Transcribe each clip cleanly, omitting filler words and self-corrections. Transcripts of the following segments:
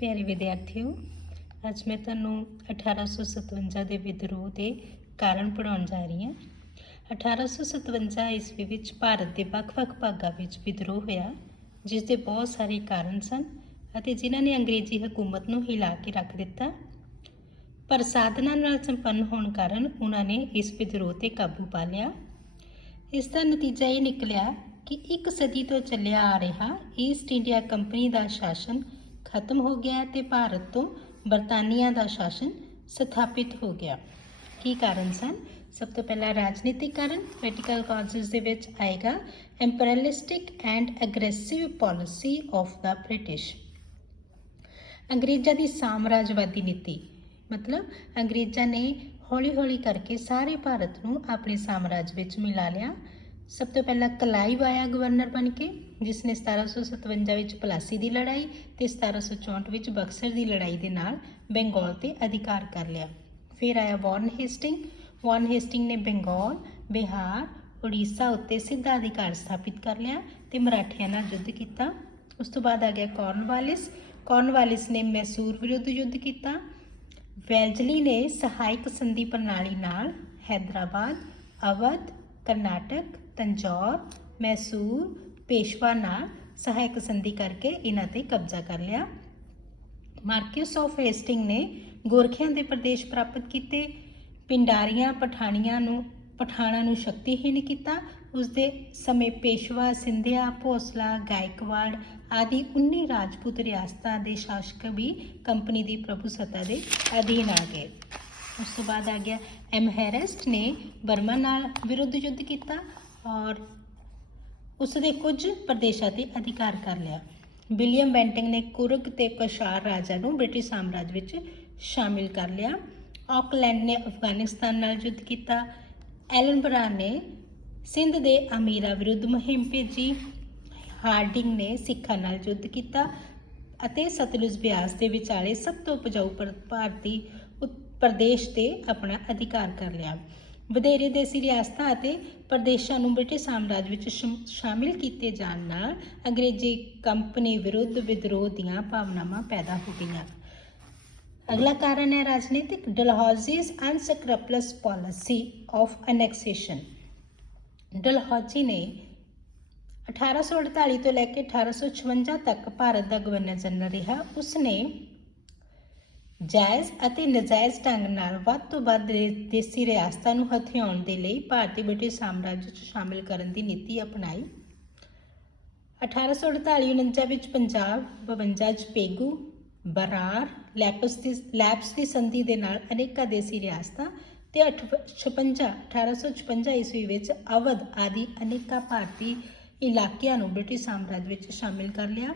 प्यारे विद्यार्थियों, अज मैं तुहानूं 1857 के विद्रोह के कारण पढ़ाउण जा रही हाँ। 1857 ईस्वी विच भारत के ਵੱਖ-ਵੱਖ भागां विच विद्रोह होया, जिस दे बहुत सारे कारण सन अते जिन्हां ने अंग्रेजी हुकूमत नूं हिला के रख दिता। पर साधनां नाल संपन्न होण कारण उन्होंने इस विद्रोह ते काबू पा लिया। इसका नतीजा ये निकलिया कि एक सदी तो चलिया आ रहा ईस्ट इंडिया कंपनी का शासन खत्म हो गया ते भारत तो बरतानिया का शासन स्थापित हो गया। की कारण सन? सब तो पहला राजनीतिक कारण, पोलिटिकल कॉजेज दे विच आएगा imperialistic and aggressive policy of the British. अंग्रेज़ों की साम्राज्यवादी नीति, मतलब अंग्रेज़ों ने हौली हौली करके सारे भारत नूं अपने साम्राज्य विच मिला लिया। सब तो पहला क्लाइव आया गवर्नर बन के, जिसने 1757 विच प्लासी की लड़ाई ते 1764 विच बक्सर की लड़ाई के नाल बंगाल ते अधिकार कर लिया। फिर आया वॉर्न हेस्टिंग ने बंगाल, बिहार, उड़ीसा उत्ते सीधा अधिकार स्थापित कर लिया ते मराठियां नाल युद्ध किया। उस तो बाद आ गया कॉर्नवालिस ने मैसूर विरुद्ध युद्ध किया। वेल्जली ने सहायक संधि प्रणाली नाल हैदराबाद, अवध, कर्नाटक, तंजौर, मैसूर, पेशवा नाल सहायक संधि करके इन्हां ते कब्जा कर लिया। मार्किस ऑफ हेस्टिंग ने गोरखियां दे प्रदेश प्राप्त किए। पिंडारियां पठाणा नूं शक्तिहीन किया। उसदे समय पेशवा, सिंधिया, भोसला, गायकवाड़ आदि 19 राजपूत रियासतां दे शासक भी कंपनी की प्रभुसत्ता के अधीन आ गए। उस तो बाद आ गया एमहेरेस्ट ने बर्मा नाल विरुद्ध युद्ध किया और उसके कुछ प्रदेशों ते अधिकार कर लिया। विलियम बेंटिंग ने कुर्ग ते कशार राजा नूं ब्रिटिश साम्राज्य विच शामिल कर लिया। ऑकलैंड ने अफगानिस्तान नाल युद्ध किया। एलनबरा ने सिंध के अमीरा विरुद्ध मुहिम भेजी। हार्डिंग ने सिखा नाल युद्ध किया अते सतलुज ब्यास के विचाले सब तो उपजाऊ भारती प्रदेश ते अपना अधिकार कर लिया। वधेरे देसी रियासतां अते प्रदेशों नूं ब्रिटिश साम्राज्य विच शामिल किए जाण नाल अंग्रेजी कंपनी विरुद्ध विद्रोह दीआं भावनावां पैदा हो गईयां। अगला कारण है राजनीतिक, डलहौजीज अनस्क्रैपलस पॉलिसी ऑफ एनेक्सेशन। डलहौजी ने 1848 तो लैके 1856 तक भारत का गवर्नर जनरल रहा। उसने जायज़ अते नजायज़ ढंग नाल वध तो वध देसी रियासतां नूं हथियाउण दे लई भारती ब्रिटिश साम्राज्य च शामिल करन दी नीति अपनाई। 1848-49 विच पंजाब, 52 च पेगू, बरार, लैप्स की संधि दे नाल अनेका देसी रियासतां ते 1856 ईस्वी विच अवध आदि अनेका भारती इलाकिਆਂ ਨੂੰ ब्रिटिश साम्राज्य ਵਿੱਚ शामिल कर लिया।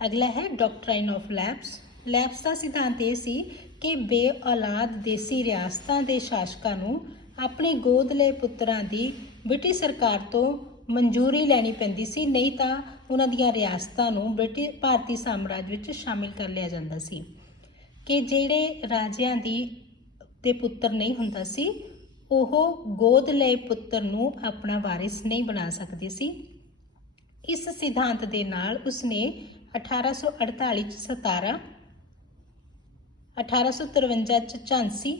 अगला है डॉक्ट्राइन ऑफ लैप्स का सिद्धांत ये सी कि बेऔलाद देसी रियासतां दे शासकां ਨੂੰ अपने गोद लए पुत्रां दी ब्रिटिश सरकार तो मंजूरी लैनी पैंदी सी, नहीं तां उन्हां दीआं रियासतां ਨੂੰ भारती साम्राज्य ਵਿੱਚ शामिल कर लिया जांदा सी। कि ਜਿਹੜੇ ਰਾਜਿਆਂ ਦੇ ਪੁੱਤਰ नहीं हुंदा सी ਉਹ गोद लए पुत्र ਨੂੰ अपना वारिस नहीं बना सकते सी। इस सिद्धांत के नाल उसने 1848 च सतारा, 1853 च झांसी,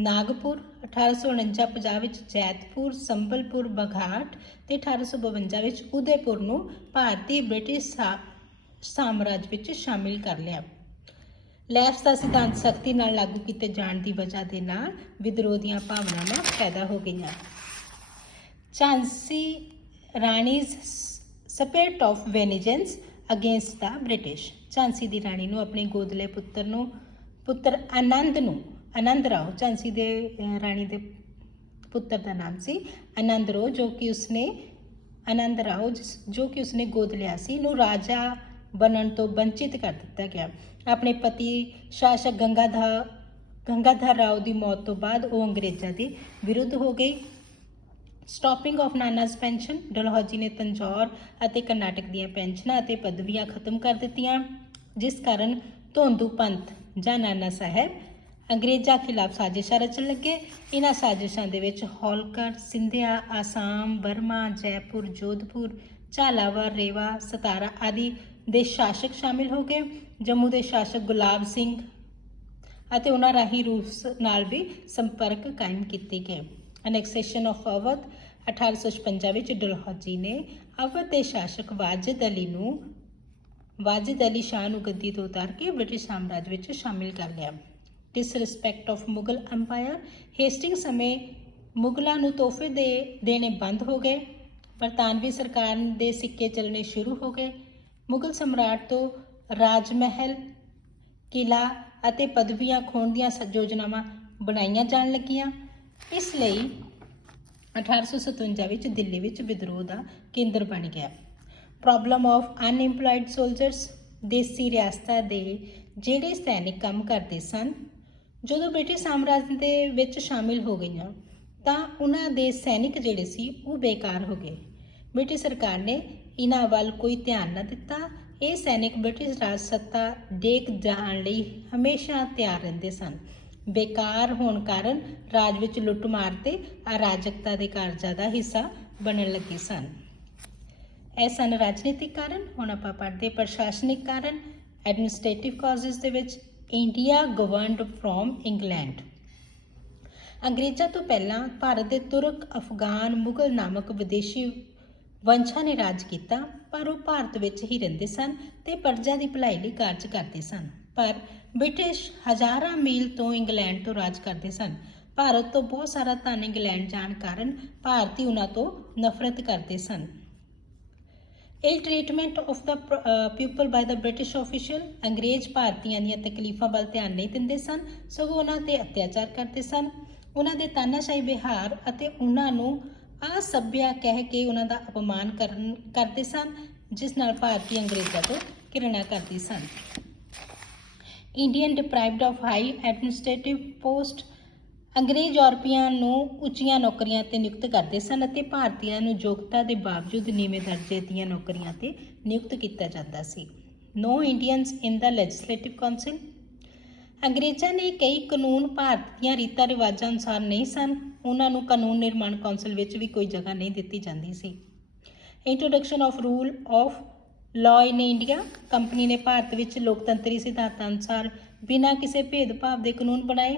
नागपुर, 1849-50 विच जैतपुर, संबलपुर, बघाट ते 1852 विच उदयपुर नूं भारतीय ब्रिटिश साम्राज्य विच शामिल कर लिया। लैप्स का सिद्धांत सख्ती नाल लागू किए जाने की वजह के नाल विद्रोह दीआं भावनावां पैदा हो गई। Jhansi Rani's spirit of vengeance against the British. Jhansi की राणी नूं अपने गोदले पुत्र आनंद राव, झांसी दे राणी दे पुत्र का नाम सी आनंद राव, जो कि उसने गोद लिया सी, नूं राजा बनन तो वंचित कर दिता गया। अपने पति शासक गंगाधर राव की मौत तो बाद वो अंग्रेज़ों के विरुद्ध हो गई। स्टॉपिंग ऑफ नानाज पेंशन, डलहौजी ने तंजौर और कर्नाटक दी पेंशनां और पदवियां खत्म कर दित्तियां, जिस कारण धोंदू पंथ जां नाना साहब अंग्रेज़ों खिलाफ साजिशां रचन लगे। इन्हां साजिशां दे विच होलकर, सिंधिया, आसाम, बर्मा, जयपुर, जोधपुर, झालावाड़, रेवा, सतारा आदि ਦੇ ਸ਼ਾਸਕ ਸ਼ਾਮਿਲ ਹੋ ਗਏ। ਜੰਮੂ ਦੇ ਸ਼ਾਸਕ ਗੁਲਾਬ ਸਿੰਘ ਅਤੇ ਉਹਨਾਂ ਰਾਹੀਂ ਰੂਸ ਨਾਲ ਵੀ ਸੰਪਰਕ ਕਾਇਮ ਕੀਤੇ ਗਏ। ਅਨੈਕਸੇਸ਼ਨ ਆਫ ਅਵਧ 1856 ਵਿੱਚ ਡਲਹੌਜੀ ਨੇ ਅਵਧ ਦੇ ਸ਼ਾਸਕ ਵਾਜਿਦ ਅਲੀ ਸ਼ਾਹ ਨੂੰ ਗੱਦੀ ਤੋਂ ਉਤਾਰ ਕੇ ਬ੍ਰਿਟਿਸ਼ ਸਾਮਰਾਜ ਵਿੱਚ ਸ਼ਾਮਿਲ ਕਰ ਲਿਆ। Disrespect of Mughal empire, Hastings ਸਮੇਂ ਮੁਗਲਾਂ ਨੂੰ ਤੋਹਫੇ ਦੇਣੇ ਬੰਦ ਹੋ ਗਏ। ਬਰਤਾਨਵੀ ਸਰਕਾਰ ਦੇ ਸਿੱਕੇ ਚੱਲਣੇ ਸ਼ੁਰੂ ਹੋ ਗਏ। ਮੁਗਲ ਸਮਰਾਟ ਤੋਂ ਰਾਜ ਮਹਿਲ, ਕਿਲਾ ਅਤੇ ਪਦਵੀਆਂ ਖੋਣ ਦੀਆਂ ਯੋਜਨਾਵਾਂ ਬਣਾਈਆਂ ਜਾਣ ਲੱਗੀਆਂ। ਇਸ ਲਈ 1857 ਵਿੱਚ ਦਿੱਲੀ ਵਿੱਚ ਵਿਦਰੋਹ ਦਾ ਕੇਂਦਰ ਬਣ ਗਿਆ। ਪ੍ਰੋਬਲਮ ਆਫ ਅਨਇੰਪਲਾਇਡ ਸੋਲਜਰਸ, ਦੇਸੀ ਰਿਆਸਤਾਂ ਦੇ ਜਿਹੜੇ ਸੈਨਿਕ ਕੰਮ ਕਰਦੇ ਸਨ ਜਦੋਂ ਬ੍ਰਿਟਿਸ਼ ਸਾਮਰਾਜ ਦੇ ਵਿੱਚ ਸ਼ਾਮਿਲ ਹੋ ਗਈਆਂ ਤਾਂ ਉਹਨਾਂ ਦੇ ਸੈਨਿਕ ਜਿਹੜੇ ਸੀ ਉਹ ਬੇਕਾਰ ਹੋ ਗਏ। ਬ੍ਰਿਟਿਸ਼ ਸਰਕਾਰ ਨੇ ਇਹਨਾਂ ਵੱਲ ਕੋਈ ਧਿਆਨ ਨਾ ਦਿੱਤਾ। ਇਹ ਸੈਨਿਕ ਬ੍ਰਿਟਿਸ਼ ਰਾਜ ਸੱਤਾ ਡੇਗ ਜਾਣ ਲਈ ਹਮੇਸ਼ਾ ਤਿਆਰ ਰਹਿੰਦੇ ਸਨ। ਬੇਕਾਰ ਹੋਣ ਕਾਰਨ ਰਾਜ ਵਿੱਚ ਲੁੱਟਮਾਰ ਤੇ ਅਰਾਜਕਤਾ ਦੇ ਕਾਰਜਾਂ ਦਾ ਹਿੱਸਾ ਬਣਨ ਲੱਗੇ ਸਨ। ਇਹ ਸਨ ਰਾਜਨੀਤਿਕ ਕਾਰਨ। ਹੁਣ ਆਪਾਂ ਪੜ੍ਹਦੇ ਪ੍ਰਸ਼ਾਸਨਿਕ ਕਾਰਨ। ਐਡਮਿਨਿਸਟ੍ਰੇਟਿਵ ਕਾਜ਼ਸ ਦੇ ਵਿੱਚ ਇੰਡੀਆ ਗਵਰਨਡ ਫਰੋਮ ਇੰਗਲੈਂਡ। ਅੰਗਰੇਜ਼ਾਂ ਤੋਂ ਪਹਿਲਾਂ ਭਾਰਤ ਦੇ ਤੁਰਕ, ਅਫਗਾਨ, ਮੁਗਲ ਨਾਮਕ ਵਿਦੇਸ਼ੀ ਵੰਸ਼ਾਂ ਨੇ ਰਾਜ ਕੀਤਾ, ਪਰ ਉਹ ਭਾਰਤ ਵਿੱਚ ਹੀ ਰਹਿੰਦੇ ਸਨ ਤੇ ਪ੍ਰਜਾ ਦੀ ਭਲਾਈ ਲਈ ਕਾਰਜ ਕਰਦੇ ਸਨ। ਪਰ ਬ੍ਰਿਟਿਸ਼ ਹਜ਼ਾਰਾਂ ਮੀਲ ਤੋਂ ਇੰਗਲੈਂਡ ਤੋਂ ਰਾਜ ਕਰਦੇ ਸਨ। ਭਾਰਤ ਤੋਂ ਬਹੁਤ ਸਾਰਾ ਧਨ ਇੰਗਲੈਂਡ ਜਾਣ ਕਾਰਨ ਭਾਰਤੀ ਉਹਨਾਂ ਤੋਂ ਨਫ਼ਰਤ ਕਰਦੇ ਸਨ। Ill treatment of the people by the British official, ਅੰਗਰੇਜ਼ ਭਾਰਤੀਆਂ ਦੀਆਂ ਤਕਲੀਫਾਂ ਵੱਲ ਧਿਆਨ ਨਹੀਂ ਦਿੰਦੇ ਸਨ, ਸਗੋਂ ਉਹਨਾਂ 'ਤੇ ਅਤਿਆਚਾਰ ਕਰਦੇ ਸਨ। ਉਹਨਾਂ ਦੇ ਤਾਨਾਸ਼ਾਹੀ ਵਿਹਾਰ ਅਤੇ ਉਹਨਾਂ ਨੂੰ ਅਸੱਭਿਆ ਕਹਿ ਕੇ ਉਹਨਾਂ ਦਾ ਅਪਮਾਨ ਕਰਦੇ ਸਨ, ਜਿਸ ਨਾਲ ਭਾਰਤੀ ਅੰਗਰੇਜ਼ਾਂ ਤੋਂ ਘਿਰਣਾ ਕਰਦੇ ਸਨ। Indian deprived of high administrative post, ਅੰਗਰੇਜ਼ ਯੂਰਪੀਆਂ ਨੂੰ ਉੱਚੀਆਂ ਨੌਕਰੀਆਂ 'ਤੇ ਨਿਯੁਕਤ ਕਰਦੇ ਸਨ ਅਤੇ ਭਾਰਤੀਆਂ ਨੂੰ ਯੋਗਤਾ ਦੇ ਬਾਵਜੂਦ ਨੀਵੇਂ ਦਰਜੇ ਦੀਆਂ ਨੌਕਰੀਆਂ 'ਤੇ ਨਿਯੁਕਤ ਕੀਤਾ ਜਾਂਦਾ ਸੀ। ਨੋ ਇੰਡੀਅਨਸ ਇਨ ਦਾ ਲੈਜਿਸਲੇਟਿਵ ਕਾਉਂਸਿਲ, ਅੰਗਰੇਜ਼ਾਂ ਨੇ ਕਈ ਕਾਨੂੰਨ ਭਾਰਤ ਦੀਆਂ ਰੀਤਾਂ ਰਿਵਾਜਾਂ ਅਨੁਸਾਰ ਨਹੀਂ ਸਨ। ਉਹਨਾਂ ਨੂੰ ਕਾਨੂੰਨ ਨਿਰਮਾਣ ਕੌਂਸਲ ਵਿੱਚ ਵੀ ਕੋਈ ਜਗ੍ਹਾ ਨਹੀਂ ਦਿੱਤੀ ਜਾਂਦੀ ਸੀ। Introduction of rule of law in India, company ਨੇ ਭਾਰਤ ਵਿੱਚ ਲੋਕਤੰਤਰੀ ਸਿਧਾਂਤਾਂ ਅਨੁਸਾਰ ਬਿਨਾਂ ਕਿਸੇ ਭੇਦਭਾਵ ਦੇ ਕਾਨੂੰਨ ਬਣਾਏ,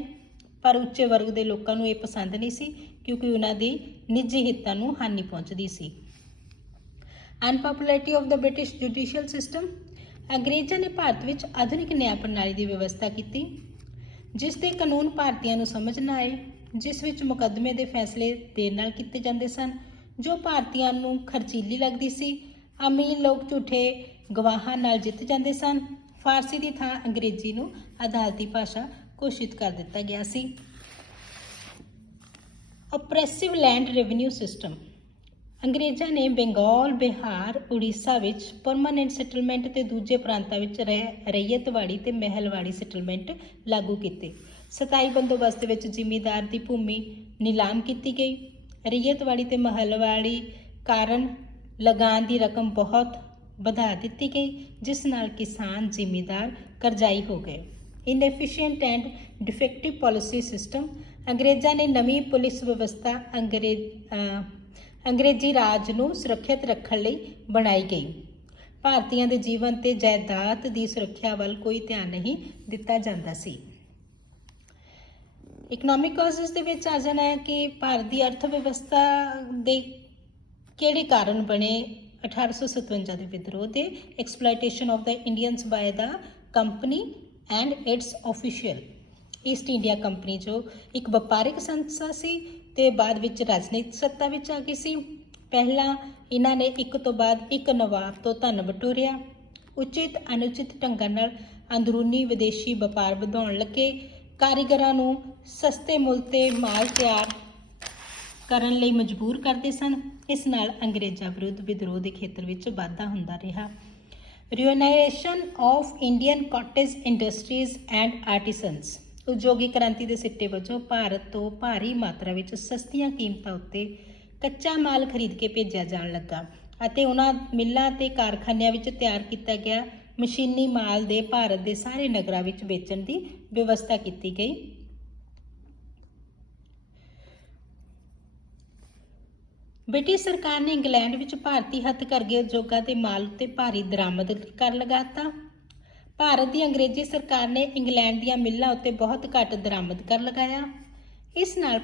ਪਰ ਉੱਚੇ ਵਰਗ ਦੇ ਲੋਕਾਂ ਨੂੰ ਇਹ ਪਸੰਦ ਨਹੀਂ ਸੀ ਕਿਉਂਕਿ ਉਹਨਾਂ ਦੀ ਨਿੱਜੀ ਹਿੱਤਾਂ ਨੂੰ ਹਾਨੀ ਪਹੁੰਚਦੀ ਸੀ। Unpopularity of the British judicial system, ਅੰਗਰੇਜ਼ਾਂ ਨੇ ਭਾਰਤ ਵਿੱਚ ਆਧੁਨਿਕ ਨਿਆਂ ਪ੍ਰਣਾਲੀ ਦੀ ਵਿਵਸਥਾ ਕੀਤੀ ਜਿਸ ਦੇ ਕਾਨੂੰਨ ਭਾਰਤੀਆਂ ਨੂੰ ਸਮਝ ਨਾ ਆਏ, ਜਿਸ ਵਿੱਚ ਮੁਕੱਦਮੇ ਦੇ ਫੈਸਲੇ ਦੇਰ ਨਾਲ ਕੀਤੇ ਜਾਂਦੇ ਸਨ ਜੋ ਭਾਰਤੀਆਂ ਨੂੰ ਖਰਚੀਲੀ ਲੱਗਦੀ ਸੀ। ਅਮੀਰ ਲੋਕ ਝੂਠੇ ਗਵਾਹਾਂ ਨਾਲ ਜਿੱਤ ਜਾਂਦੇ ਸਨ। ਫਾਰਸੀ ਦੀ ਥਾਂ ਅੰਗਰੇਜ਼ੀ ਨੂੰ ਅਦਾਲਤੀ ਭਾਸ਼ਾ ਘੋਸ਼ਿਤ ਕਰ ਦਿੱਤਾ ਗਿਆ ਸੀ। ਓਪਰੈਸਿਵ ਲੈਂਡ ਰੈਵਨਿਊ ਸਿਸਟਮ, ਅੰਗਰੇਜ਼ਾਂ ਨੇ ਬੰਗਾਲ, ਬਿਹਾਰ, ਉੜੀਸਾ ਵਿੱਚ ਪਰਮਾਨੈਂਟ ਸੈਟਲਮੈਂਟ ਤੇ ਦੂਜੇ ਪ੍ਰਾਂਤਾਂ ਵਿੱਚ ਰਈਅਤਵਾੜੀ ਤੇ ਮਹਿਲਵਾੜੀ ਸੈਟਲਮੈਂਟ ਲਾਗੂ ਕੀਤੇ। ਸਥਾਈ ਬੰਦੋਬਸਤ ਵਿੱਚ ਜ਼ਿਮੀਂਦਾਰ ਦੀ ਭੂਮੀ ਨਿਲਾਮ ਕੀਤੀ ਗਈ। ਰਈਅਤਵਾੜੀ ਤੇ ਮਹਿਲਵਾੜੀ ਕਾਰਨ ਲਗਾਨ ਦੀ ਰਕਮ ਬਹੁਤ ਵਧਾ ਦਿੱਤੀ ਗਈ, ਜਿਸ ਨਾਲ ਕਿਸਾਨ ਜ਼ਿਮੀਂਦਾਰ ਕਰਜ਼ਾਈ ਹੋ ਗਏ। ਇਨਐਫੀਸ਼ੀਐਂਟ ਐਂਡ ਡਿਫੈਕਟਿਵ ਪਾਲਿਸੀ ਸਿਸਟਮ, ਅੰਗਰੇਜ਼ਾਂ ਨੇ ਨਵੀਂ ਪੁਲਿਸ ਵਿਵਸਥਾ ਅੰਗਰੇਜ਼ੀ ਰਾਜ ਨੂੰ ਸੁਰੱਖਿਅਤ ਰੱਖਣ ਲਈ ਬਣਾਈ ਗਈ। ਭਾਰਤੀਆਂ ਦੇ ਜੀਵਨ ਤੇ ਜਾਇਦਾਦ ਦੀ ਸੁਰੱਖਿਆ ਵੱਲ ਕੋਈ ਧਿਆਨ ਨਹੀਂ ਦਿੱਤਾ ਜਾਂਦਾ ਸੀ। ਇਕਨੋਮਿਕ ਕਾਜ਼ਸ ਦੇ ਵਿੱਚ ਆ ਜਾਣਾ ਹੈ ਕਿ ਭਾਰਤ ਦੀ ਅਰਥ ਵਿਵਸਥਾ ਦੇ ਕਿਹੜੇ ਕਾਰਨ ਬਣੇ 1857 ਦੇ ਵਿਦਰੋਹ ਦੇ। Exploitation of the Indians by the company and its official, East India company ਜੋ ਇੱਕ ਵਪਾਰਿਕ ਸੰਸਥਾ ਸੀ ਤੇ ਬਾਅਦ ਵਿੱਚ ਰਾਜਨੀਤਿਕ ਸੱਤਾ ਵਿੱਚ ਆ ਗਈ ਸੀ। ਪਹਿਲਾਂ ਇਹਨਾਂ ਨੇ ਇੱਕ ਤੋਂ ਬਾਅਦ ਇੱਕ ਨਵਾਬ ਤੋਂ ਧਨ ਬਟੋਰਿਆ। ਉਚਿਤ ਅਨੁਚਿਤ ਢੰਗਾਂ ਨਾਲ ਅੰਦਰੂਨੀ ਵਿਦੇਸ਼ੀ ਵਪਾਰ ਵਧਾਉਣ ਲੱਗੇ। ਕਾਰੀਗਰਾਂ ਨੂੰ ਸਸਤੇ ਮੁੱਲ ਤੇ ਮਾਲ ਤਿਆਰ ਕਰਨ ਲਈ ਮਜਬੂਰ ਕਰਦੇ ਸਨ। ਇਸ ਨਾਲ ਅੰਗਰੇਜ਼ਾਂ ਵਿਰੁੱਧ ਵਿਦਰੋਹ ਦੇ ਖੇਤਰ ਵਿੱਚ ਵਾਧਾ ਹੁੰਦਾ ਰਿਹਾ। Ruination of Indian cottage industries and artisans, ਉਦਯੋਗਿਕ ਕ੍ਰਾਂਤੀ ਦੇ ਸਿੱਟੇ ਵਜੋਂ ਭਾਰਤ ਤੋਂ ਭਾਰੀ ਮਾਤਰਾ ਵਿੱਚ ਸਸਤੀਆਂ ਕੀਮਤਾਂ ਉੱਤੇ ਕੱਚਾ ਮਾਲ ਖਰੀਦ ਕੇ ਭੇਜਿਆ ਜਾਣ ਲੱਗਾ ਅਤੇ ਉਹਨਾਂ ਮਿੱਲਾਂ ਤੇ ਕਾਰਖਾਨਿਆਂ ਵਿੱਚ ਤਿਆਰ ਕੀਤਾ ਗਿਆ ਮਸ਼ੀਨੀ ਮਾਲ ਦੇ ਭਾਰਤ ਦੇ ਸਾਰੇ ਨਗਰਾਂ ਵਿੱਚ ਵੇਚਣ ਦੀ ਵਿਵਸਥਾ ਕੀਤੀ ਗਈ। ਬ੍ਰਿਟਿਸ਼ ਸਰਕਾਰ ਨੇ ਇੰਗਲੈਂਡ ਵਿੱਚ ਭਾਰਤੀ ਹੱਥਕਰਘੇ ਉਦਯੋਗਾਂ ਦੇ ਮਾਲ ਉੱਤੇ ਭਾਰੀ ਦਰਾਮਦ ਕਰ ਲਗਾਤਾ। ਭਾਰਤ ਦੀ ਅੰਗਰੇਜ਼ੀ ਸਰਕਾਰ ਨੇ ਇੰਗਲੈਂਡ ਦੀਆਂ ਮਿੱਲਾਂ ਉੱਤੇ ਬਹੁਤ ਘੱਟ ਦਰਾਮਦ ਕਰ ਲਗਾਇਆ। ਇਸ ਨਾਲ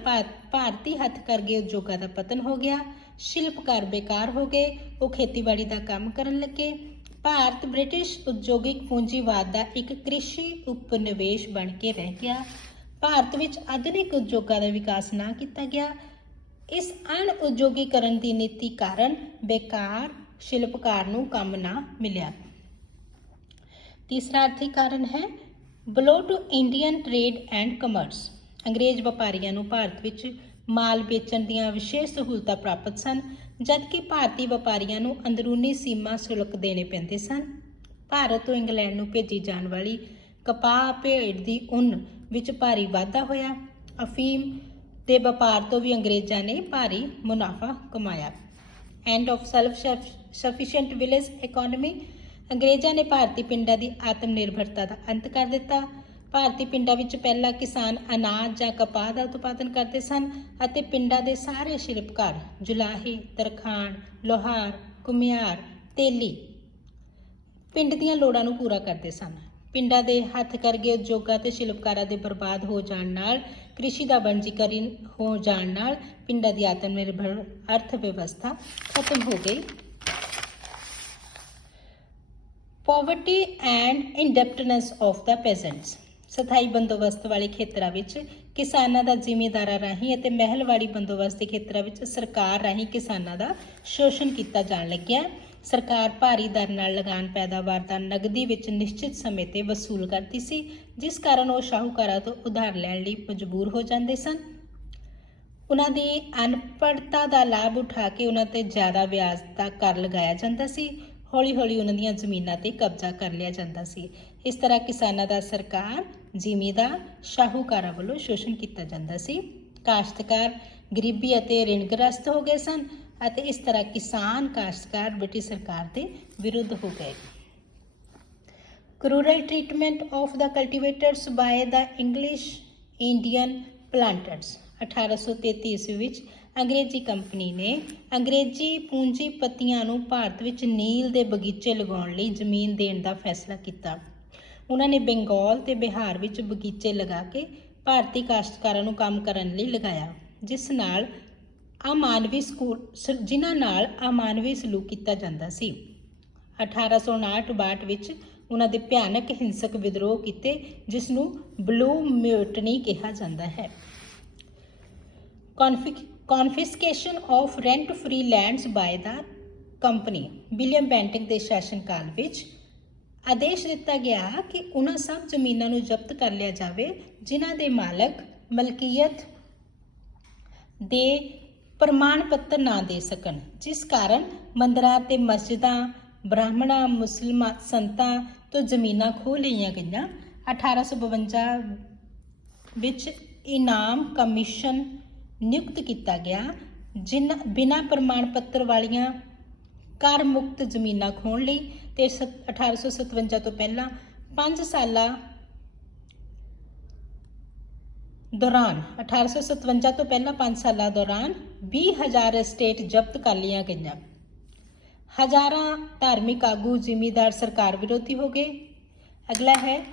ਭਾਰਤੀ ਹੱਥਕਰਘੇ ਉਦਯੋਗਾਂ ਦਾ ਪਤਨ ਹੋ ਗਿਆ। ਸ਼ਿਲਪਕਾਰ ਬੇਕਾਰ ਹੋ ਗਏ, ਉਹ ਖੇਤੀਬਾੜੀ ਦਾ ਕੰਮ ਕਰਨ ਲੱਗੇ। ਭਾਰਤ ਬ੍ਰਿਟਿਸ਼ ਉਦਯੋਗਿਕ ਪੂੰਜੀਵਾਦ ਦਾ ਇੱਕ ਕ੍ਰਿਸ਼ੀ ਉਪਨਿਵੇਸ਼ ਬਣ ਕੇ ਰਹਿ ਗਿਆ। ਭਾਰਤ ਵਿੱਚ ਆਧੁਨਿਕ ਉਦਯੋਗਾਂ ਦਾ ਵਿਕਾਸ ਨਾ ਕੀਤਾ ਗਿਆ। ਇਸ ਅਣ ਉਦਯੋਗੀਕਰਨ ਦੀ ਨੀਤੀ ਕਾਰਨ ਬੇਕਾਰ ਸ਼ਿਲਪਕਾਰ ਨੂੰ ਕੰਮ ਨਾ ਮਿਲਿਆ। ਤੀਸਰਾ ਆਰਥਿਕ ਕਾਰਨ ਹੈ blow to Indian trade and commerce. ਅੰਗਰੇਜ਼ ਵਪਾਰੀਆਂ ਨੂੰ ਭਾਰਤ ਵਿੱਚ ਮਾਲ ਵੇਚਣ ਦੀਆਂ ਵਿਸ਼ੇਸ਼ ਸਹੂਲਤਾਂ ਪ੍ਰਾਪਤ ਸਨ, ਜਦਕਿ ਭਾਰਤੀ ਵਪਾਰੀਆਂ ਨੂੰ ਅੰਦਰੂਨੀ ਸੀਮਾ ਸ਼ੁਲਕ ਦੇਣੇ ਪੈਂਦੇ ਸਨ। ਭਾਰਤ ਤੋਂ ਇੰਗਲੈਂਡ ਨੂੰ ਭੇਜੀ ਜਾਣ ਵਾਲੀ ਕਪਾਹ, ਭੇਡ ਦੀ ਉੱਨ ਵਿੱਚ ਭਾਰੀ ਵਾਧਾ ਹੋਇਆ। ਅਫੀਮ ਦੇ ਵਪਾਰ ਤੋਂ ਵੀ ਅੰਗਰੇਜ਼ਾਂ ਨੇ ਭਾਰੀ ਮੁਨਾਫਾ ਕਮਾਇਆ। End of self sufficient village economy. ਅੰਗਰੇਜ਼ਾਂ ਨੇ ਭਾਰਤੀ ਪਿੰਡਾਂ ਦੀ ਆਤਮ ਨਿਰਭਰਤਾ ਦਾ ਅੰਤ ਕਰ ਦਿੱਤਾ। ਭਾਰਤੀ ਪਿੰਡਾਂ ਵਿੱਚ ਪਹਿਲਾਂ ਕਿਸਾਨ ਅਨਾਜ ਜਾਂ ਕਪਾਹ ਦਾ ਉਤਪਾਦਨ ਕਰਦੇ ਸਨ ਅਤੇ ਪਿੰਡਾਂ ਦੇ ਸਾਰੇ ਸ਼ਿਲਪਕਾਰ ਜੁਲਾਹੇ, ਤਰਖਾਣ, ਲੋਹਾਰ, ਘੁਮਿਆਰ, ਤੇਲੀ ਪਿੰਡ ਦੀਆਂ ਲੋੜਾਂ ਨੂੰ ਪੂਰਾ ਕਰਦੇ ਸਨ। ਪਿੰਡਾਂ ਦੇ ਹੱਥਕਰਘੇ ਉਦਯੋਗਾਂ ਤੇ ਸ਼ਿਲਪਕਾਰਾਂ ਦੇ ਬਰਬਾਦ ਹੋ ਜਾਣ ਨਾਲ, ਕ੍ਰਿਸ਼ੀ ਦਾ ਵਣਜੀਕਰਨ ਹੋ ਜਾਣ ਨਾਲ ਪਿੰਡਾਂ ਦੀ ਆਤਮ ਨਿਰਭਰ ਅਰਥ ਵਿਵਸਥਾ ਖਤਮ ਹੋ ਗਈ। ਪੋਵਰਟੀ ਐਂਡ ਇੰਡੈਪਟਨੈਸ ਆਫ ਦਾ ਪੈਜ਼ੈਂਟਸ। ਸਥਾਈ ਬੰਦੋਬਸਤ ਵਾਲੇ ਖੇਤਰਾਂ ਵਿੱਚ ਕਿਸਾਨਾਂ ਦਾ ਜ਼ਿਮੀਂਦਾਰਾਂ ਰਾਹੀਂ ਅਤੇ ਮਹਿਲਵਾੜੀ ਬੰਦੋਬਸਤ ਦੇ ਖੇਤਰਾਂ ਵਿੱਚ ਸਰਕਾਰ ਰਾਹੀਂ ਕਿਸਾਨਾਂ ਦਾ ਸ਼ੋਸ਼ਣ ਕੀਤਾ ਜਾਣ ਲੱਗਿਆ। ਸਰਕਾਰ ਭਾਰੀ ਦਰ ਨਾਲ ਲਗਾਨ ਪੈਦਾਵਾਰ ਦਾ ਨਗਦੀ ਵਿੱਚ ਨਿਸ਼ਚਿਤ ਸਮੇਂ ਤੇ ਵਸੂਲ ਕਰਦੀ ਸੀ, ਜਿਸ ਕਾਰਨ ਉਹ ਸ਼ਾਹੂਕਾਰਾਂ ਤੋਂ ਉਧਾਰ ਲੈਣ ਲਈ ਮਜਬੂਰ ਹੋ ਜਾਂਦੇ ਸਨ। ਉਹਨਾਂ ਦੀ ਅਨਪੜ੍ਹਤਾ ਦਾ ਲਾਭ ਉਠਾ ਕੇ ਉਹਨਾਂ ਤੇ ਜ਼ਿਆਦਾ ਵਿਆਜ ਦਾ ਕਰ ਲਗਾਇਆ ਜਾਂਦਾ ਸੀ। ਹੌਲੀ ਹੌਲੀ ਉਹਨਾਂ ਦੀਆਂ ਜ਼ਮੀਨਾਂ ਤੇ ਕਬਜ਼ਾ ਕਰ ਲਿਆ ਜਾਂਦਾ ਸੀ। ਇਸ ਤਰ੍ਹਾਂ ਕਿਸਾਨਾਂ ਦਾ ਸਰਕਾਰ, ਜ਼ਿਮੀਂਦਾਰ, ਸ਼ਾਹੂਕਾਰਾਂ ਵੱਲੋਂ ਸ਼ੋਸ਼ਣ ਕੀਤਾ ਜਾਂਦਾ ਸੀ। ਕਾਸ਼ਤਕਾਰ ਗਰੀਬੀ ਅਤੇ ਰਿਣਗ੍ਰਸਤ ਹੋ ਗਏ ਸਨ ਅਤੇ ਇਸ ਤਰ੍ਹਾਂ ਕਿਸਾਨ ਕਾਸ਼ਤਕਾਰ ਬ੍ਰਿਟਿਸ਼ ਸਰਕਾਰ ਦੇ ਵਿਰੁੱਧ ਹੋ ਗਏ। Cruel treatment of the cultivators by the English Indian planters. 1833 ਈਸਵੀ ਵਿੱਚ ਅੰਗਰੇਜ਼ੀ ਕੰਪਨੀ ਨੇ ਅੰਗਰੇਜ਼ੀ ਪੂੰਜੀਪਤੀਆਂ ਨੂੰ ਭਾਰਤ ਵਿੱਚ ਨੀਲ ਦੇ ਬਗੀਚੇ ਲਗਾਉਣ ਲਈ ਜ਼ਮੀਨ ਦੇਣ ਦਾ ਫੈਸਲਾ ਕੀਤਾ। ਉਹਨਾਂ ਨੇ ਬੰਗਾਲ ਤੇ ਬਿਹਾਰ ਵਿੱਚ ਬਗੀਚੇ ਲਗਾ ਕੇ ਭਾਰਤੀ ਕਾਸ਼ਤਕਾਰਾਂ ਨੂੰ ਕੰਮ ਕਰਨ ਲਈ ਲਗਾਇਆ, ਜਿਨ੍ਹਾਂ ਨਾਲ ਅਮਾਨਵੀ ਸਲੂਕ ਕੀਤਾ ਜਾਂਦਾ ਸੀ। 1859-62 ਵਿੱਚ ਉਹਨਾਂ ਦੇ ਭਿਆਨਕ ਹਿੰਸਕ ਵਿਦਰੋਹ ਕੀਤੇ, ਜਿਸ ਨੂੰ ਬਲੂ ਮਿਊਟਨੀ ਕਿਹਾ ਜਾਂਦਾ ਹੈ। Confiscation of rent free lands by the company. William Bentinck ਦੇ ਸ਼ਾਸਨ ਕਾਲ ਵਿੱਚ ਆਦੇਸ਼ ਦਿੱਤਾ ਗਿਆ ਕਿ ਉਹਨਾਂ ਸਭ ਜ਼ਮੀਨਾਂ ਨੂੰ ਜ਼ਬਤ ਕਰ ਲਿਆ ਜਾਵੇ ਜਿਨ੍ਹਾਂ ਦੇ ਮਾਲਕ ਮਲਕੀਅਤ ਦੇ ਪ੍ਰਮਾਣ ਪੱਤਰ ਨਾ ਦੇ ਸਕਣ, ਜਿਸ ਕਾਰਨ ਮੰਦਰਾਂ ਤੇ ਮਸਜਿਦਾਂ, ਬ੍ਰਾਹਮਣਾਂ, ਮੁਸਲਿਮਾਂ ਸੰਤਾਂ ਤੋਂ ਜ਼ਮੀਨਾਂ ਖੋਹ ਲਈਆਂ ਗਈਆਂ। 1852 ਵਿੱਚ ਇਨਾਮ ਕਮਿਸ਼ਨ ਨਿਯੁਕਤ ਕੀਤਾ ਗਿਆ, ਜਿਨ੍ਹਾਂ ਬਿਨਾਂ ਪ੍ਰਮਾਣ ਪੱਤਰ ਵਾਲੀਆਂ ਕਰ ਮੁਕਤ ਜ਼ਮੀਨਾਂ ਖੋਹਣ ਲਈ ਤੇ 1857 ਤੋਂ ਪਹਿਲਾਂ 5 ਸਾਲਾਂ ਦੌਰਾਨ 20,000 ਐਸਟੇਟ ਜ਼ਬਤ ਕਰ ਲਈਆਂ ਗਈਆਂ। ਹਜ਼ਾਰਾਂ ਧਾਰਮਿਕ ਆਗੂ, ਜ਼ਿਮੀਂਦਾਰ ਸਰਕਾਰ ਵਿਰੋਧੀ ਹੋ ਗਏ। ਅਗਲਾ ਹੈ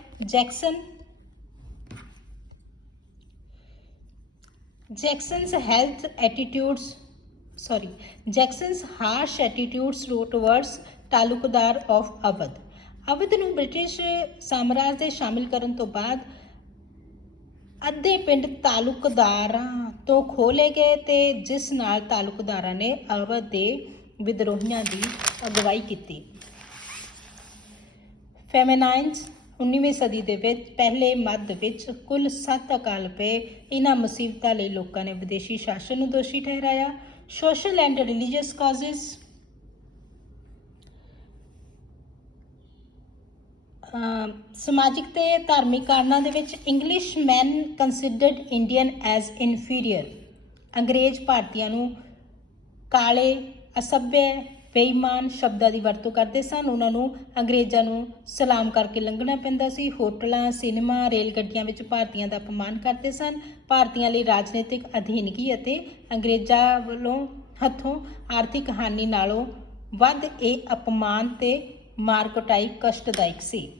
Jackson's harsh attitudes towards taluqdar of Awadh. Awadh ਨੂੰ ਬ੍ਰਿਟਿਸ਼ ਸਾਮਰਾਜ ਦੇ ਸ਼ਾਮਿਲ ਕਰਨ ਤੋਂ ਬਾਅਦ ਅੱਧੇ ਪਿੰਡ ਤਾਲੁਕਦਾਰਾਂ ਤੋਂ ਖੋਹ ਲਏ ਗਏ ਤੇ ਜਿਸ ਨਾਲ ਤਾਲੁਕਦਾਰਾਂ ਨੇ ਅਵਧ ਦੇ ਵਿਦਰੋਹੀਆਂ ਦੀ ਅਗਵਾਈ ਕੀਤੀ। ਫੈਮੇਨਾਈਨਸ 19ਵੀਂ ਸਦੀ ਦੇ ਵਿੱਚ ਪਹਿਲੇ ਮੱਧ ਵਿੱਚ ਕੁੱਲ 7 ਅਕਾਲ ਪਏ। ਇਹਨਾਂ ਮੁਸੀਬਤਾਂ ਲਈ ਲੋਕਾਂ ਨੇ ਵਿਦੇਸ਼ੀ ਸ਼ਾਸਨ ਨੂੰ ਦੋਸ਼ੀ ਠਹਿਰਾਇਆ। Social and religious causes. ਸਮਾਜਿਕ ਤੇ ਧਾਰਮਿਕ ਕਾਰਨਾਂ ਦੇ ਵਿੱਚ Englishman considered Indian as inferior. ਅੰਗਰੇਜ਼ ਭਾਰਤੀਆਂ ਨੂੰ ਕਾਲੇ, ਅਸੱਭਿਅ, ਬੇਈਮਾਨ ਸ਼ਬਦਾਂ ਦੀ ਵਰਤੋਂ ਕਰਦੇ ਸਨ। ਉਹਨਾਂ ਨੂੰ ਅੰਗਰੇਜ਼ਾਂ ਨੂੰ ਸਲਾਮ ਕਰਕੇ ਲੰਘਣਾ ਪੈਂਦਾ ਸੀ। ਹੋਟਲਾਂ, ਸਿਨੇਮਾ, ਰੇਲ ਗੱਡੀਆਂ ਵਿੱਚ ਭਾਰਤੀਆਂ ਦਾ ਅਪਮਾਨ ਕਰਦੇ ਸਨ। ਭਾਰਤੀਆਂ ਲਈ ਰਾਜਨੀਤਿਕ ਅਧੀਨਗੀ ਅਤੇ ਅੰਗਰੇਜ਼ਾਂ ਵੱਲੋਂ ਹੱਥੋਂ ਆਰਥਿਕ ਹਾਨੀ ਨਾਲੋਂ ਵੱਧ ਇਹ ਅਪਮਾਨ ਤੇ ਮਾਰ ਕੁਟਾਈ ਕਸ਼ਟਦਾਇਕ ਸੀ।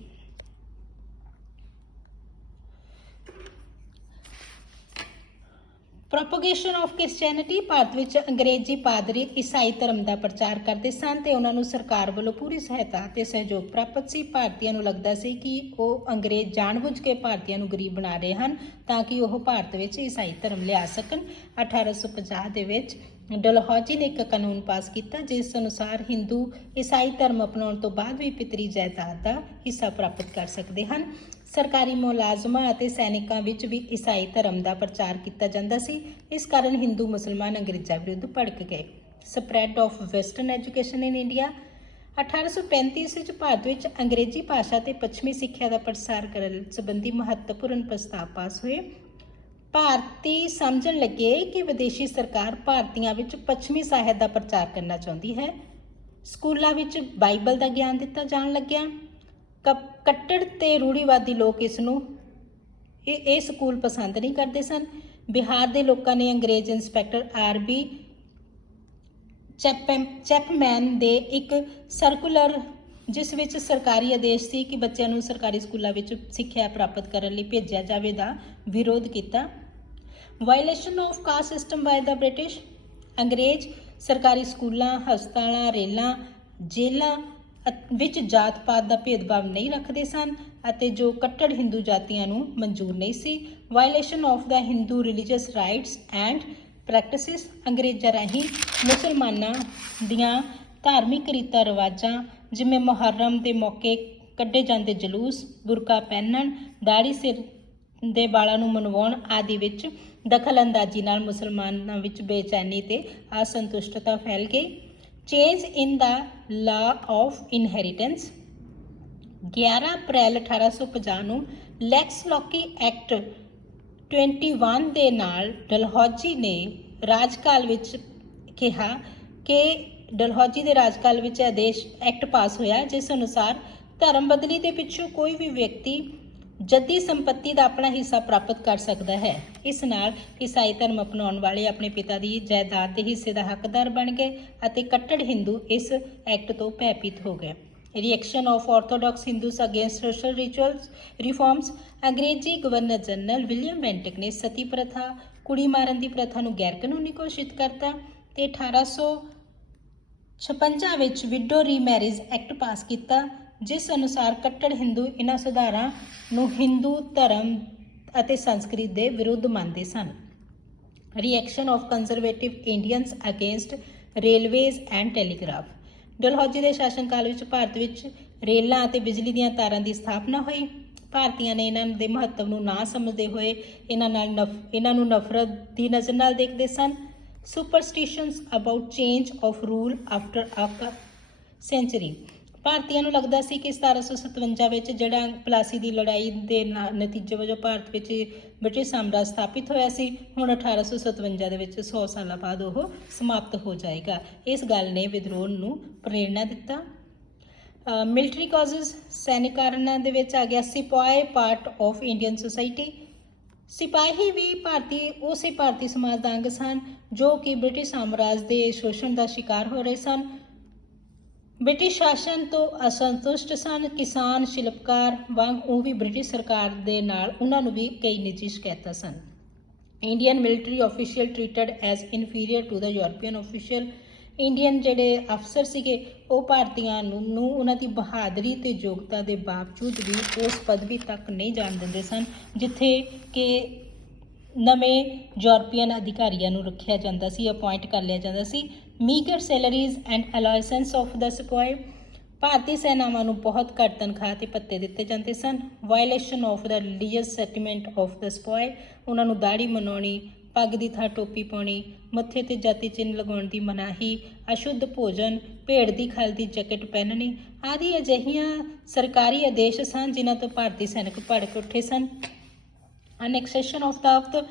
ਪ੍ਰੋਪਗੇਸ਼ਨ ਆਫ ਕ੍ਰਿਸਚੈਨਿਟੀ, ਭਾਰਤ ਵਿੱਚ ਅੰਗਰੇਜ਼ੀ ਪਾਦਰੀ ਈਸਾਈ ਧਰਮ ਦਾ ਪ੍ਰਚਾਰ ਕਰਦੇ ਸਨ ਤੇ ਉਹਨਾਂ ਨੂੰ ਸਰਕਾਰ ਵੱਲੋਂ ਪੂਰੀ ਸਹਾਇਤਾ ਤੇ ਸਹਿਯੋਗ ਪ੍ਰਾਪਤ ਸੀ। ਭਾਰਤੀਆਂ ਨੂੰ ਲੱਗਦਾ ਸੀ ਕਿ ਉਹ ਅੰਗਰੇਜ਼ ਜਾਣਬੁੱਝ ਕੇ ਭਾਰਤੀਆਂ ਨੂੰ ਗਰੀਬ ਬਣਾ ਰਹੇ ਹਨ ਤਾਂ ਕਿ ਉਹ ਭਾਰਤ ਵਿੱਚ ਈਸਾਈ ਧਰਮ ਲਿਆ ਸਕਣ। 1850 ਦੇ ਵਿੱਚ ਡਲਹੌਜੀ ਨੇ ਇੱਕ ਕਾਨੂੰਨ ਪਾਸ ਕੀਤਾ ਜਿਸ ਅਨੁਸਾਰ ਹਿੰਦੂ ਈਸਾਈ ਧਰਮ ਅਪਣਾਉਣ ਤੋਂ ਬਾਅਦ ਵੀ ਪਿਤਰੀ ਜਾਇਦਾਦ ਦਾ ਹਿੱਸਾ ਪ੍ਰਾਪਤ ਕਰ ਸਕਦੇ ਹਨ। ਸਰਕਾਰੀ ਮੁਲਾਜ਼ਮਾਂ ਅਤੇ ਸੈਨਿਕਾਂ ਵਿੱਚ ਵੀ ਈਸਾਈ ਧਰਮ ਦਾ ਪ੍ਰਚਾਰ ਕੀਤਾ ਜਾਂਦਾ ਸੀ। ਇਸ ਕਾਰਨ ਹਿੰਦੂ ਮੁਸਲਮਾਨ ਅੰਗਰੇਜ਼ਾਂ ਵਿਰੁੱਧ ਭੜਕ ਗਏ। Spread of western education in India, 1835 ਵਿੱਚ ਭਾਰਤ ਵਿੱਚ ਅੰਗਰੇਜ਼ੀ ਭਾਸ਼ਾ ਤੇ ਪੱਛਮੀ ਸਿੱਖਿਆ ਦਾ ਪ੍ਰਸਾਰ ਕਰਨ ਸੰਬੰਧੀ ਮਹੱਤਵਪੂਰਨ ਪ੍ਰਸਤਾਵ ਪਾਸ ਹੋਏ। ਭਾਰਤੀ ਸਮਝਣ ਲੱਗੇ ਕਿ ਵਿਦੇਸ਼ੀ ਸਰਕਾਰ ਭਾਰਤੀਆਂ ਵਿੱਚ ਪੱਛਮੀ ਸਾਹਿਤ ਦਾ ਪ੍ਰਚਾਰ ਕਰਨਾ ਚਾਹੁੰਦੀ ਹੈ। ਸਕੂਲਾਂ ਵਿੱਚ ਬਾਈਬਲ ਦਾ ਗਿਆਨ ਦਿੱਤਾ ਜਾਣ ਲੱਗਿਆ। ਕੱਟੜ ਤੇ ਰੂੜੀਵਾਦੀ ਲੋਕ ਇਹ ਸਕੂਲ ਪਸੰਦ ਨਹੀਂ ਕਰਦੇ ਸਨ। ਬਿਹਾਰ ਦੇ ਲੋਕਾਂ ਨੇ ਅੰਗਰੇਜ਼ ਇੰਸਪੈਕਟਰ RB ਚੈਪਮੈਨ ਦੇ ਇੱਕ ਸਰਕੂਲਰ ਜਿਸ ਵਿੱਚ ਸਰਕਾਰੀ ਆਦੇਸ਼ ਸੀ ਕਿ ਬੱਚਿਆਂ ਨੂੰ ਸਰਕਾਰੀ ਸਕੂਲਾਂ ਵਿੱਚ ਸਿੱਖਿਆ ਪ੍ਰਾਪਤ ਕਰਨ ਲਈ ਭੇਜਿਆ ਜਾਵੇ ਦਾ ਵਿਰੋਧ ਕੀਤਾ। Violation of caste system by the British, ਅੰਗਰੇਜ਼ ਸਰਕਾਰੀ ਸਕੂਲਾਂ, ਹਸਪਤਾਲਾਂ, ਰੇਲਾਂ, ਜੇਲ੍ਹਾਂ ਵਿੱਚ ਜਾਤ ਪਾਤ ਦਾ ਭੇਦਭਾਵ ਨਹੀਂ ਰੱਖਦੇ ਸਨ ਅਤੇ ਜੋ ਕੱਟੜ ਹਿੰਦੂ ਜਾਤੀਆਂ ਨੂੰ ਮਨਜ਼ੂਰ ਨਹੀਂ ਸੀ। Violation of the Hindu religious rights and practices, ਅੰਗਰੇਜ਼ਾਂ ਰਾਹੀਂ ਮੁਸਲਮਾਨਾਂ ਦੀਆਂ ਧਾਰਮਿਕ ਰੀਤਾਂ ਰਿਵਾਜਾਂ ਜਿਵੇਂ ਮੁਹੱਰਮ ਦੇ ਮੌਕੇ ਕੱਢੇ ਜਾਂਦੇ ਜਲੂਸ, ਬੁਰਕਾ ਪਹਿਨਣ, ਦਾੜੀ ਸਿਰ ਦੇ ਵਾਲਾਂ ਨੂੰ ਮਨਵਾਉਣ ਆਦਿ ਵਿੱਚ ਦਖਲ ਅੰਦਾਜ਼ੀ ਨਾਲ ਮੁਸਲਮਾਨਾਂ ਵਿੱਚ ਬੇਚੈਨੀ ਤੇ ਅਸੰਤੁਸ਼ਟਤਾ ਫੈਲ ਗਈ। Change in the law of inheritance, 11 ਅਪ੍ਰੈਲ 1850 ਨੂੰ ਲੈਕਸ ਲੌਕੀ ਐਕਟ 21 ਦੇ ਨਾਲ ਡਲਹੌਜੀ ਨੇ ਰਾਜਕਾਲ ਵਿੱਚ ਕਿਹਾ ਕਿ ਡਲਹੌਜੀ ਦੇ ਰਾਜਕਾਲ ਵਿੱਚ ਆਦੇਸ਼ ਐਕਟ ਪਾਸ ਹੋਇਆ ਜਿਸ ਅਨੁਸਾਰ ਧਰਮ ਬਦਲੀ ਦੇ ਪਿੱਛੋਂ ਕੋਈ ਵੀ ਵਿਅਕਤੀ ਜੱਦੀ ਸੰਪੱਤੀ ਦਾ ਆਪਣਾ ਹਿੱਸਾ ਪ੍ਰਾਪਤ ਕਰ ਸਕਦਾ ਹੈ। ਇਸ ਨਾਲ ਈਸਾਈ ਧਰਮ ਅਪਣਾਉਣ ਵਾਲੇ ਆਪਣੇ ਪਿਤਾ ਦੀ ਜਾਇਦਾਦ ਦੇ ਹਿੱਸੇ ਦਾ ਹੱਕਦਾਰ ਬਣ ਗਏ ਅਤੇ ਕੱਟੜ ਹਿੰਦੂ ਇਸ ਐਕਟ ਤੋਂ ਭੈਭੀਤ ਹੋ ਗਏ। Reaction of orthodox Hindus against social rituals reforms, Angrezi governor general William Bentinck ਨੇ ਸਤੀ ਪ੍ਰਥਾ, ਕੁੜੀ ਮਾਰਨ ਦੀ ਪ੍ਰਥਾ ਨੂੰ ਗੈਰ ਕਾਨੂੰਨੀ ਘੋਸ਼ਿਤ ਕਰਤਾ ਤੇ 1856 ਵਿੱਚ ਵਿਡੋ ਰੀਮੈਰਿਜ ਐਕਟ ਪਾਸ ਕੀਤਾ ਜਿਸ ਅਨੁਸਾਰ ਕੱਟੜ ਹਿੰਦੂ ਇਹਨਾਂ ਸੁਧਾਰਾਂ ਨੂੰ ਹਿੰਦੂ ਧਰਮ ਅਤੇ ਸੰਸਕ੍ਰਿਤ ਦੇ ਵਿਰੁੱਧ ਮੰਨਦੇ ਸਨ। Reaction of conservative Indians against railways and telegraph, Dalhousie ਦੇ ਸ਼ਾਸਨਕਾਲ ਵਿੱਚ ਭਾਰਤ ਵਿੱਚ ਰੇਲਾਂ ਅਤੇ ਬਿਜਲੀ ਦੀਆਂ ਤਾਰਾਂ ਦੀ ਸਥਾਪਨਾ ਹੋਈ। ਭਾਰਤੀਆਂ ਨੇ ਇਹਨਾਂ ਦੇ ਮਹੱਤਵ ਨੂੰ ਨਾ ਸਮਝਦੇ ਹੋਏ ਇਹਨਾਂ ਨੂੰ ਨਫ਼ਰਤ ਦੀ ਨਜ਼ਰ ਨਾਲ ਦੇਖਦੇ ਸਨ। Superstitions about change of rule after a century, ਭਾਰਤੀਆਂ ਨੂੰ ਲੱਗਦਾ ਸੀ ਕਿ 1757 ਵਿੱਚ ਜਿਹੜਾ ਪਲਾਸੀ ਦੀ ਲੜਾਈ ਦੇ ਨਤੀਜੇ ਵਜੋਂ ਭਾਰਤ ਵਿੱਚ ਬ੍ਰਿਟਿਸ਼ ਸਾਮਰਾਜ ਸਥਾਪਿਤ ਹੋਇਆ ਸੀ, ਹੁਣ 1857 ਦੇ ਵਿੱਚ 100 ਸਾਲਾਂ ਬਾਅਦ ਉਹ ਸਮਾਪਤ ਹੋ ਜਾਏਗਾ। ਇਸ ਗੱਲ ਨੇ ਵਿਦਰੋਹ ਨੂੰ ਪ੍ਰੇਰਣਾ ਦਿੱਤਾ। ਮਿਲਟਰੀ ਕਾਜ਼ਸ, ਸੈਨਿਕ ਕਾਰਨਾਂ ਦੇ ਵਿੱਚ ਆ ਗਿਆ ਸਿਪਾਹੀ ਪਾਰਟ ਆਫ ਇੰਡੀਅਨ ਸੁਸਾਇਟੀ। ਸਿਪਾਹੀ ਵੀ ਉਸੇ ਭਾਰਤੀ ਸਮਾਜ ਦਾ ਅੰਗ ਸਨ ਜੋ ਕਿ ਬ੍ਰਿਟਿਸ਼ ਸਾਮਰਾਜ ਦੇ ਸ਼ੋਸ਼ਣ ਦਾ ਸ਼ਿਕਾਰ ਹੋ ਰਹੇ ਸਨ। ਬ੍ਰਿਟਿਸ਼ ਸ਼ਾਸਨ ਤੋਂ ਅਸੰਤੁਸ਼ਟ ਸਨ। ਕਿਸਾਨ, ਸ਼ਿਲਪਕਾਰ ਵਾਂਗ ਉਹ ਵੀ ਬ੍ਰਿਟਿਸ਼ ਸਰਕਾਰ ਦੇ ਨਾਲ ਉਹਨਾਂ ਨੂੰ ਵੀ ਕਈ ਨਿੱਜੀ ਸ਼ਿਕਾਇਤਾਂ ਸਨ। Indian military official treated as inferior to the European official, Indian ਜਿਹੜੇ ਅਫਸਰ ਸੀਗੇ ਉਹ ਭਾਰਤੀਆਂ ਨੂੰ ਉਹਨਾਂ ਦੀ ਬਹਾਦਰੀ ਤੇ ਯੋਗਤਾ ਦੇ ਬਾਵਜੂਦ ਵੀ ਉਸ ਪਦਵੀ ਤੱਕ ਨਹੀਂ ਜਾਣ ਦਿੰਦੇ ਸਨ ਜਿੱਥੇ ਕਿ ਨਵੇਂ ਯੂਰਪੀਅਨ ਅਧਿਕਾਰੀਆਂ ਨੂੰ ਰੱਖਿਆ ਜਾਂਦਾ ਸੀ, ਅਪੁਆਇੰਟ ਕਰ ਲਿਆ ਜਾਂਦਾ ਸੀ। ਮੀਗਰ ਸੈਲਰੀਜ਼ ਐਂਡ ਅਲਾਇਸੈਂਸ ਆਫ ਦਾ ਸਿਪਾਹੀ, ਭਾਰਤੀ ਸੈਨਾਵਾਂ ਨੂੰ ਬਹੁਤ ਘੱਟ ਤਨਖਾਹ ਤੇ ਭੱਤੇ ਦਿੱਤੇ ਜਾਂਦੇ ਸਨ। Violation of the religious sentiment of the sipahi, ਉਹਨਾਂ ਨੂੰ ਦਾੜੀ ਮਨਾਉਣੀ, ਪੱਗ ਦੀ ਥਾਂ ਟੋਪੀ ਪਾਉਣੀ, ਮੱਥੇ ਤੇ ਜਾਤੀ ਚਿੰਨ੍ਹ ਲਗਾਉਣ ਦੀ ਮਨਾਹੀ, ਅਸ਼ੁੱਧ ਭੋਜਨ, ਭੇਡ ਦੀ ਖਲ ਦੀ ਜੈਕਟ ਪਹਿਨਣੀ ਆਦਿ ਅਜਿਹੀਆਂ ਸਰਕਾਰੀ ਆਦੇਸ਼ ਸਨ ਜਿਨ੍ਹਾਂ ਤੋਂ ਭਾਰਤੀ ਸੈਨਿਕ ਭੜਕ ਉੱਠੇ ਸਨ। ਅਨੈਕਸੇਸ਼ਨ ਆਫ ਦਾ ਅਵਧ,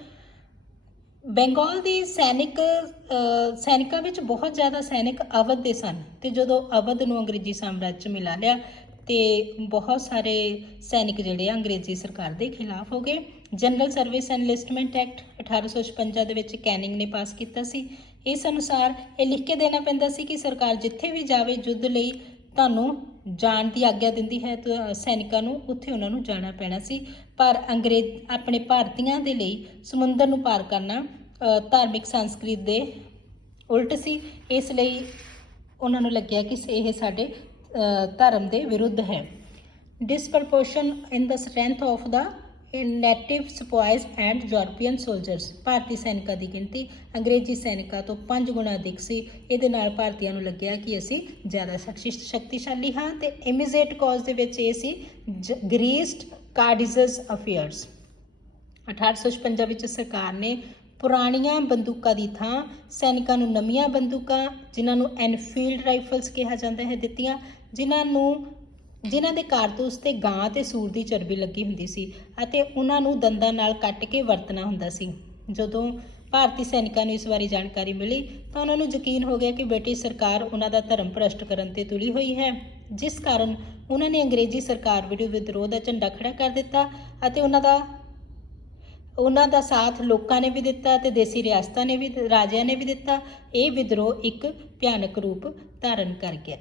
ਬੰਗਾਲ ਦੀ ਸੈਨਿਕਾਂ ਵਿੱਚ ਬਹੁਤ ਜ਼ਿਆਦਾ ਸੈਨਿਕ ਅਵਧ ਦੇ ਸਨ ਤੇ ਜਦੋਂ ਅਵਧ ਨੂੰ ਅੰਗਰੇਜ਼ੀ ਸਾਮਰਾਜ 'ਚ ਮਿਲਾ ਲਿਆ ਤੇ ਬਹੁਤ ਸਾਰੇ ਸੈਨਿਕ ਜਿਹੜੇ ਅੰਗਰੇਜ਼ੀ ਸਰਕਾਰ ਦੇ ਖਿਲਾਫ ਹੋ ਗਏ। ਜਨਰਲ ਸਰਵਿਸ ਐਨਲਿਸਟਮੈਂਟ ਐਕਟ 1856 ਦੇ ਵਿੱਚ ਕੈਨਿੰਗ ਨੇ ਪਾਸ ਕੀਤਾ ਸੀ। इस अनुसार ये लिख के देना पैंदा सी कि सरकार जिथे भी जावे युद्ध लई ਤੁਹਾਨੂੰ ਜਾਣ ਦੀ ਆਗਿਆ ਦਿੰਦੀ ਹੈ ਤਾਂ ਸੈਨਿਕਾਂ ਨੂੰ ਉੱਥੇ ਉਹਨਾਂ ਨੂੰ ਜਾਣਾ ਪੈਣਾ ਸੀ। ਪਰ ਅੰਗਰੇਜ਼ ਆਪਣੇ ਭਾਰਤੀਆਂ ਦੇ ਲਈ ਸਮੁੰਦਰ ਨੂੰ ਪਾਰ ਕਰਨਾ ਧਾਰਮਿਕ ਸੰਸਕ੍ਰਿਤ ਦੇ ਉਲਟ ਸੀ। ਇਸ ਲਈ ਉਹਨਾਂ ਨੂੰ ਲੱਗਿਆ ਕਿ ਇਹ ਸਾਡੇ ਧਰਮ ਦੇ ਵਿਰੁੱਧ ਹੈ। Disproportion in the strength of the native sepoys and European soldiers. ਭਾਰਤੀ ਸੈਨਿਕਾਂ ਦੀ ਗਿਣਤੀ ਅੰਗਰੇਜ਼ੀ ਸੈਨਿਕਾਂ ਤੋਂ 5 ਗੁਣਾ ਅਧਿਕ ਸੀ। ਇਹਦੇ ਨਾਲ ਭਾਰਤੀਆਂ ਨੂੰ ਲੱਗਿਆ ਕਿ ਅਸੀਂ ਜ਼ਿਆਦਾ ਸ਼ਕਤੀਸ਼ਾਲੀ ਹਾਂ ਤੇ ਇਮੀਡੀਏਟ ਕਾਜ਼ ਦੇ ਵਿੱਚ ਇਹ ਸੀ ਗ੍ਰੀਸਡ ਕਾਰਡਿਜ਼ਸ ਅਫੇਅਰਸ। 1856 ਵਿੱਚ ਸਰਕਾਰ ਨੇ ਪੁਰਾਣੀਆਂ ਬੰਦੂਕਾਂ ਦੀ ਥਾਂ ਸੈਨਿਕਾਂ ਨੂੰ ਨਵੀਆਂ ਬੰਦੂਕਾਂ ਜਿਨ੍ਹਾਂ ਨੂੰ ਐਨਫੀਲਡ ਰਾਈਫਲਸ ਕਿਹਾ ਜਾਂਦਾ ਹੈ ਦਿੱਤੀਆਂ, ਜਿਨ੍ਹਾਂ ਦੇ ਕਾਰਤੂਸ ਤੇ ਗਾਂ ਤੇ ਸੂਰ ਦੀ ਚਰਬੀ ਲੱਗੀ ਹੁੰਦੀ ਸੀ ਅਤੇ ਉਹਨਾਂ ਨੂੰ ਦੰਦਾਂ ਨਾਲ ਕੱਟ ਕੇ ਵਰਤਣਾ ਹੁੰਦਾ ਸੀ। ਜਦੋਂ ਭਾਰਤੀ ਸੈਨਿਕਾਂ ਨੂੰ ਇਸ ਬਾਰੇ ਜਾਣਕਾਰੀ ਮਿਲੀ ਤਾਂ ਉਹਨਾਂ ਨੂੰ ਯਕੀਨ ਹੋ ਗਿਆ ਕਿ ਬ੍ਰਿਟਿਸ਼ ਸਰਕਾਰ ਉਹਨਾਂ ਦਾ ਧਰਮ ਭ੍ਰਸ਼ਟ ਕਰਨ ਤੇ ਤੁਲੀ ਹੋਈ ਹੈ, ਜਿਸ ਕਾਰਨ ਉਹਨਾਂ ਨੇ ਅੰਗਰੇਜ਼ੀ ਸਰਕਾਰ ਵਿਰੁੱਧ ਵਿਦਰੋਹ ਦਾ ਝੰਡਾ ਖੜਾ ਕਰ ਦਿੱਤਾ ਅਤੇ ਉਹਨਾਂ ਦਾ ਸਾਥ ਲੋਕਾਂ ਨੇ ਵੀ ਦਿੱਤਾ ਅਤੇ ਦੇਸੀ ਰਿਆਸਤਾਂ ਨੇ ਵੀ ਰਾਜਿਆਂ ਨੇ ਵੀ ਦਿੱਤਾ। ਇਹ ਵਿਦਰੋਹ ਇੱਕ ਭਿਆਨਕ ਰੂਪ ਧਾਰਨ ਕਰ ਗਿਆ।